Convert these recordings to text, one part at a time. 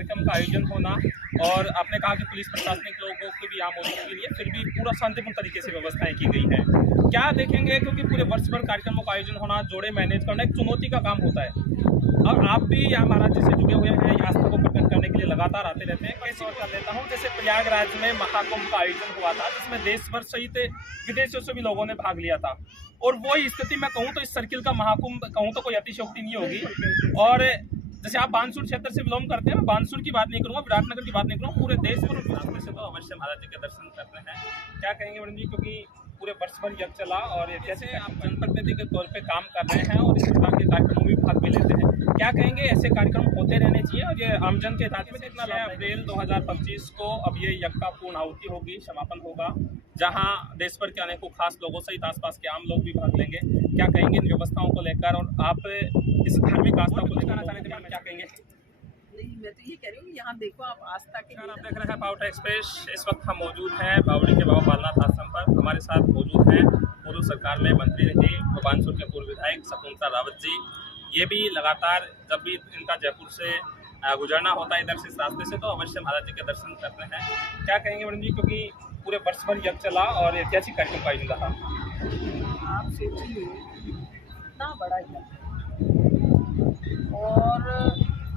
कार्यक्रम का आयोजन होना और आपने कहा कि पुलिस प्रशासनिक लोगों की भी यहाँ मौजूदगी नहीं है, फिर भी पूरा शांतिपूर्ण तरीके से व्यवस्थाएं की गई हैं। क्या देखेंगे, क्योंकि पूरे वर्ष भर कार्यक्रमों का आयोजन होना, जोड़े मैनेज करना एक चुनौती का काम होता है और आप भी यहाँ महाराज जी से जुड़े हुए हैं, आस्था को प्रकट करने के लिए लगातार आते रहते हैं। कैसे और कर लेता हूँ, जैसे प्रयागराज में महाकुंभ का आयोजन हुआ था जिसमें देश भर सहित विदेशों से भी लोगों ने भाग लिया था और वही स्थिति मैं कहूँ तो इस सर्किल का महाकुंभ कहूँ तो कोई अतिशयोक्ति नहीं होगी। और जैसे आप बानसूर क्षेत्र से बिलोंग करते हैं, मैं बानसूर की बात नहीं करूँगा, विराटनगर की बात नहीं करूँगा, पूरे देश भर रास्ते से तो अवश्य महाराज जी के दर्शन करते हैं। क्या कहेंगे मैडम जी, क्योंकि पूरे वर्ष भर यज्ञ चला और जैसे आप जनप्रतिनिधि के तौर पे काम कर रहे हैं और इस प्रकार के कार्यक्रमों में भाग भी लेते हैं, क्या कहेंगे ऐसे कार्यक्रम होते रहने चाहिए और ये आमजन के हित में कितना 6 अप्रैल 2025 को अब ये यज्ञ का पूर्ण आहुति होगी, समापन होगा, जहां देश भर के अनेकों खास लोगों सहित आसपास के आम लोग भी भाग लेंगे। क्या कहेंगे इन व्यवस्थाओं को लेकर और आप इस धार्मिक आस्था को लेकर क्या कहेंगे? मैं तो ये कह रही हूँ, यहाँ देखो आप आस्था के आप देख रहे हैं पावटा एक्सप्रेस। इस वक्त हम मौजूद हैं बावड़ी के बाबा बालनाथ आश्रम पर। हमारे साथ मौजूद हैं पूर्व सरकार में मंत्री रही बानसूर के पूर्व विधायक शकुंतला रावत जी। ये भी लगातार जब भी इनका जयपुर से गुजरना होता है इधर से इस रास्ते से तो अवश्य महाराज जी के दर्शन करते हैं। क्या कहेंगे मैडम जी, क्योंकि पूरे वर्ष भर यज्ञ चला और ऐतिहासिक कार्यक्रम का आयोजन रहा। आप सोचिए इतना बड़ा यज्ञ और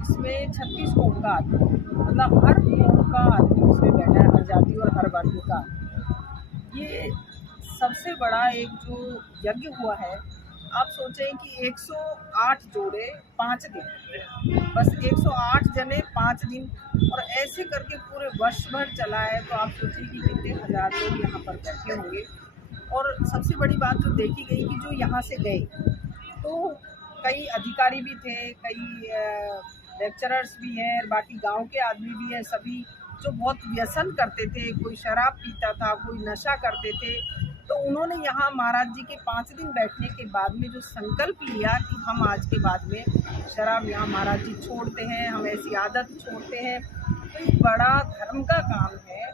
इसमें 36 कौम का आदमी, मतलब हर कौम का आदमी इसमें बैठा है, हर जाति और हर वर्ग का। ये सबसे बड़ा एक जो यज्ञ हुआ है, आप सोचें कि 108 जोड़े 5 दिन, बस 108 जने 5 दिन और ऐसे करके पूरे वर्ष भर चला है। तो आप सोचिए कि कितने हजार लोग यहाँ पर बैठे होंगे। और सबसे बड़ी बात जो देखी गई कि जो यहाँ से गए तो कई अधिकारी भी थे, कई लेक्चरर्स भी हैं, बाकी गांव के आदमी भी हैं, सभी जो बहुत व्यसन करते थे, कोई शराब पीता था, कोई नशा करते थे। तो उन्होंने यहाँ महाराज जी के 5 दिन बैठने के बाद में जो संकल्प लिया कि हम आज के बाद में शराब यहाँ महाराज जी छोड़ते हैं, हम ऐसी आदत छोड़ते हैं। तो ये बड़ा धर्म का काम है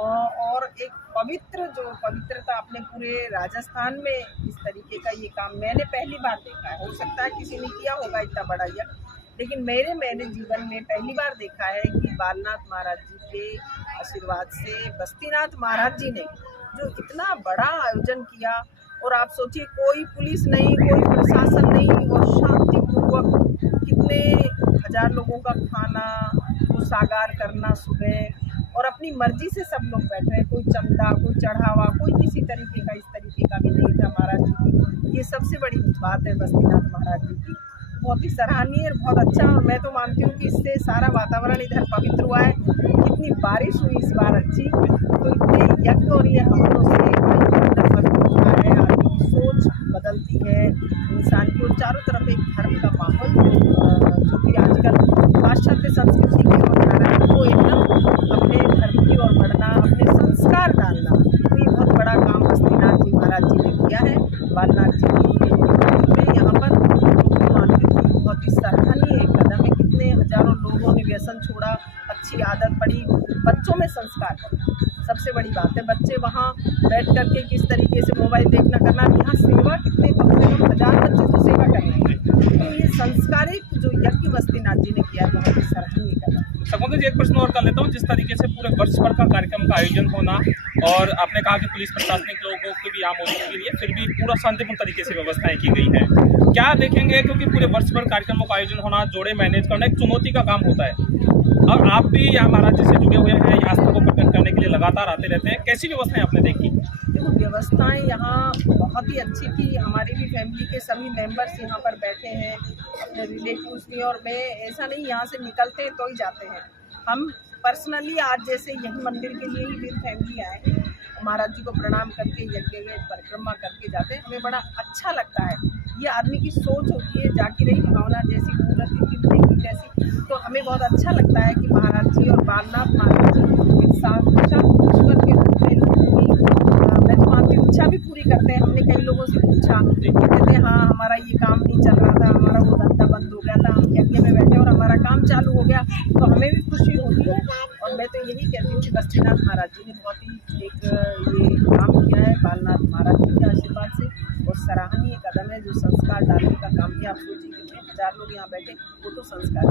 और एक पवित्रता अपने पूरे राजस्थान में इस तरीके का ये काम मैंने पहली बार देखा है। हो सकता है किसी ने किया होगा इतना बड़ा यज्ञ, लेकिन मैंने जीवन में पहली बार देखा है कि बालनाथ महाराज जी के आशीर्वाद से बस्तीनाथ महाराज जी ने जो इतना बड़ा आयोजन किया। और आप सोचिए कोई पुलिस नहीं, कोई प्रशासन नहीं और शांतिपूर्वक कितने हजार लोगों का खाना वो सागार करना सुबह, और अपनी मर्जी से सब लोग बैठे हैं, कोई चंदा, कोई चढ़ावा, कोई किसी तरीके का इस तरीके का भी नहीं था महाराज जी की। ये सबसे बड़ी बात है बस्तीनाथ महाराज जी की, बहुत ही सराहनीय और बहुत अच्छा। और मैं तो मानती हूँ कि इससे सारा वातावरण इधर पवित्र हुआ है। कितनी बारिश हुई इस बार अच्छी, तो इतने यज्ञ और ये हवनों से आदमी की सोच बदलती है इंसान की, और चारों तरफ एक धर्म का माहौल जो कि आजकल पाश्चात्य संस्कृति की ओर जा रहा है, वो एकदम अपने धर्म की ओर बढ़ना, अपने संस्कार डालना। तो ये बहुत बड़ा काम बस्तीनाथ जी महाराज जी ने किया है। बालनाथ जी की यहाँ पर बहुत ही सराहनीय कदम है। कितने हजारों लोगों ने व्यसन छोड़ा, अच्छी आदत पड़ी, बच्चों में संस्कार पड़ा। सबसे बड़ी बात है, बच्चे वहाँ बैठ करके किस तरीके से मोबाइल देखना करना, यहाँ सेवा कितने कम से कम 1000 बच्चे तो सेवा कर रहे हैं। तो ये संस्कारिक जो यज्ञ बस्तीनाथ जी ने किया है बहुत ही सराहनीय कदम। शकुंतला जी, एक प्रश्न और कर लेता हूँ, जिस तरीके से पूरे वर्ष भर का कार्यक्रम का आयोजन होना और आपने कहा कि पुलिस प्रशासनिक लोगों की भी यहाँ मौजूदगी नहीं है, फिर भी पूरा शांतिपूर्ण तरीके से व्यवस्थाएं की गई हैं। क्या देखेंगे, क्योंकि पूरे वर्ष भर कार्यक्रमों का आयोजन होना, जोड़े मैनेज करना एक चुनौती का काम होता है और आप भी यहाँ महाराज जी से जुड़े हुए हैं, आस्था को प्रकट करने के लिए लगातार आते रहते हैं। कैसी व्यवस्थाएं आपने देखी? देखो व्यवस्थाएं यहाँ बहुत ही अच्छी थी। हमारी भी फैमिली के सभी मेंबर्स यहाँ पर बैठे हैं, अपने रिलेटिव्स भी, और मैं ऐसा नहीं यहाँ से निकलते तो ही जाते हैं। हम पर्सनली आज जैसे यही मंदिर के लिए ही मेरी फैमिली आए, महाराज जी को प्रणाम करके यज्ञ परिक्रमा करके जाते हैं। हमें बड़ा अच्छा लगता है। ये आदमी की सोच होती है, जाकी रही भावना जैसी पूरी जैसी, तो हमें बहुत अच्छा लगता है कि महाराज जी और बालनाथ महाराज जी एक साक्षात ईश्वर के रूप में लोगों की मैं तो मानती हूँ इच्छा भी पूरी करते हैं। हमने कई लोगों से पूछा, कहते हाँ हमारा ये काम नहीं चल रहा था, हमारा वो धंधा बंद हो गया था, हम यज्ञ में बैठे और हमारा काम चालू हो गया, तो हमें भी खुशी होती है। और मैं तो यही कहती हूँ कि बस्तीनाथ महाराज जी ने बहुत ही एक ये काम किया है बालनाथ महाराज जी के आशीर्वाद से, और सराहनीय कदम है जो संस्कार डालने का काम किया। आप सोचिए कितने हजार लोग यहाँ बैठे, वो तो संस्कार।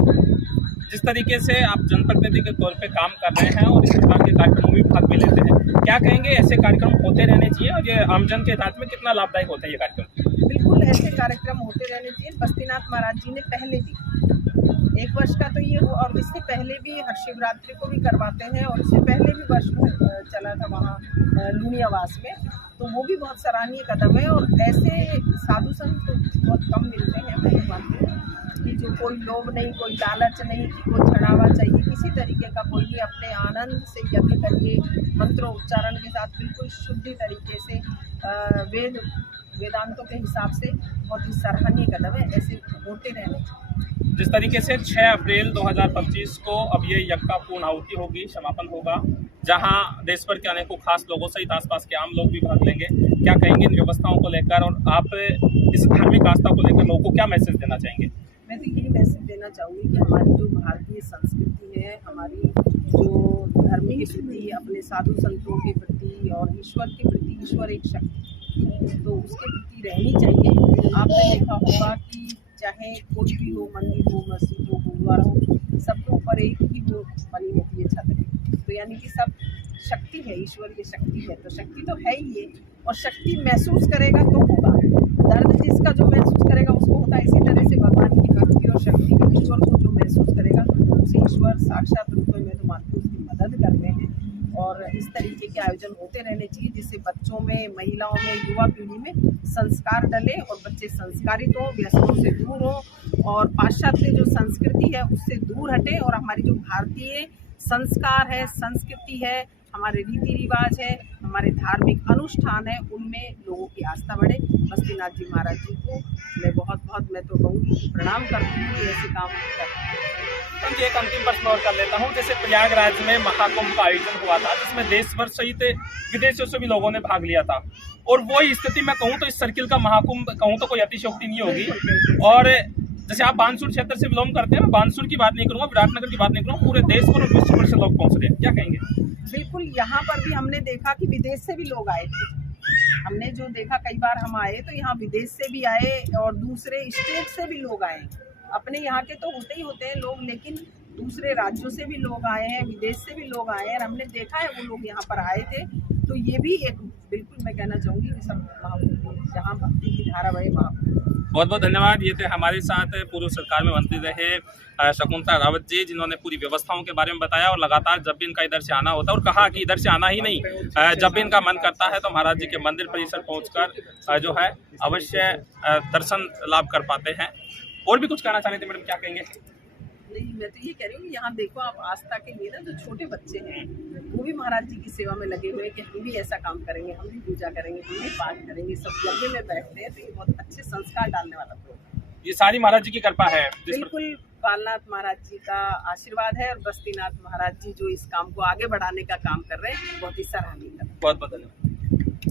जिस तरीके से आप जनप्रतिनिधि के तौर पे काम कर रहे हैं और इस प्रकार के कार्यक्रमों में भाग भी लेते हैं, क्या कहेंगे ऐसे कार्यक्रम होते रहने चाहिए और ये आमजन के हित में कितना लाभदायक होता है ये कार्यक्रम? बिल्कुल ऐसे कार्यक्रम होते रहने चाहिए। बस्तीनाथ महाराज जी ने पहले भी 1 वर्ष का तो ये हुआ और इससे पहले भी हर शिवरात्रि को भी करवाते हैं और इससे पहले भी वर्ष में चला था वहाँ लूनी आवास में, तो वो भी बहुत सराहनीय कदम है। और ऐसे साधु संत तो बहुत कम मिलते हैं, मैं ये मानती हूँ कि जो कोई लोभ नहीं, कोई लालच नहीं कि कोई चढ़ावा चाहिए किसी तरीके का, कोई भी अपने आनंद से यज्ञ करिए, मंत्रोच्चारण के साथ बिल्कुल शुद्धि तरीके से वेदांतों के हिसाब से बहुत ही सराहनीय कदम है। ऐसे होते रहने चाहिए। जिस तरीके से 6 अप्रैल 2025 को अब ये यज्ञ का पूर्ण आहुति होगी, समापन होगा, जहां देश भर के अनेकों खास लोगों सहित आसपास के आम लोग भी भाग लेंगे, क्या कहेंगे इन व्यवस्थाओं को लेकर और आप इस धार्मिक आस्था को लेकर लोगों को क्या मैसेज देना चाहेंगे? मैं तो यही मैसेज देना चाहूँगी कि हमारी जो भारतीय संस्कृति है, हमारी जो धर्म के प्रति, अपने साधु संतों के प्रति और ईश्वर के प्रति, ईश्वर एक शक्ति तो उसके प्रति रहनी चाहिए। आपने देखा होगा कि चाहे कोई भी हो, मंदिर हो, मस्जिद हो, गुरुद्वारा हो, सबके ऊपर एक ही वो बनी होती है छतरी, तो यानी कि सब शक्ति है, ईश्वर की शक्ति है, तो शक्ति तो है ही ये। और शक्ति महसूस करेगा तो होगा, दर्द जिसका जो महसूस करेगा उसको होता है। इसी तरह से भगवान की भक्ति और शक्ति भी ईश्वर को जो महसूस करेगा उसे ईश्वर साक्षात रूप में, मैं तो मानती हूँ, उसकी मदद करते हैं। और इस तरीके के आयोजन होते रहने चाहिए जिससे बच्चों में, महिलाओं में, युवा पीढ़ी में संस्कार डले और बच्चे संस्कारित हों, व्यसनों से दूर हों और पाश्चात्य जो संस्कृति है उससे दूर हटे और हमारी जो भारतीय संस्कार है, संस्कृति है, हमारे रीति रिवाज है, हमारे धार्मिक अनुष्ठान है, उनमें लोगों की आस्था बढ़े। बस्तीनाथ जी महाराज जी को मैं बहुत मैं तो कहूँगी प्रणाम करती हूँ कि ऐसे काम करते हैं। तो एक अंतिम प्रश्न और कर लेता हूँ। जैसे प्रयागराज में महाकुंभ का आयोजन हुआ था जिसमें देश भर सहित विदेशों से भी लोगों ने भाग लिया था, और वही स्थिति मैं कहूँ तो इस सर्किल का महाकुंभ कहूँ तो कोई अतिशयोक्ति नहीं होगी। और जैसे आप बानसूर क्षेत्र से बिलोंग करते हैं, मैं बानसूर की बात नहीं करूँगा, विराटनगर की बात नहीं करूँगा, पूरे देश भर और विश्व भर से लोग पहुँच रहे हैं, क्या कहेंगे? बिल्कुल, यहाँ पर भी हमने देखा कि विदेश से भी लोग आए थे। हमने जो देखा, कई बार हम आए तो यहाँ विदेश से भी आए और दूसरे स्टेट से भी लोग आए। अपने यहाँ के तो होते ही होते हैं लोग, लेकिन दूसरे राज्यों से भी लोग आए हैं, विदेश से भी लोग आए हैं और हमने देखा है वो लोग यहाँ पर आए थे। तो ये भी एक बिल्कुल मैं कहना चाहूँगी कि सब महाकुंभ, जहाँ भक्ति की धारा बहे महाकुंभ। बहुत बहुत धन्यवाद। ये थे हमारे साथ पूर्व सरकार में मंत्री रहे शकुंतला रावत जी, जिन्होंने पूरी व्यवस्थाओं के बारे में बताया और लगातार जब भी इनका इधर से आना होता है, और कहा कि इधर से आना ही नहीं, जब भी इनका मन करता है तो महाराज जी के मंदिर परिसर पहुंचकर जो है अवश्य दर्शन लाभ कर पाते हैं। और भी कुछ कहना चाह रहे थे मैडम, क्या कहेंगे? नहीं, मैं तो ये कह रही हूँ कि यहाँ देखो आप, आस्था के लिए ना जो छोटे बच्चे हैं वो भी महाराज जी की सेवा में लगे हुए हैं कि हम भी ऐसा काम करेंगे, हम भी पूजा करेंगे, हम भी पाठ करेंगे, सब यज्ञ में बैठते हैं। तो ये बहुत अच्छे संस्कार डालने वाला प्रोग्राम, ये सारी महाराज जी की कृपा है। बिल्कुल बालनाथ महाराज जी का आशीर्वाद है और बस्तीनाथ महाराज जी जो इस काम को आगे बढ़ाने का काम कर रहे हैं, बहुत ही सराहनीय। बहुत बहुत धन्यवाद।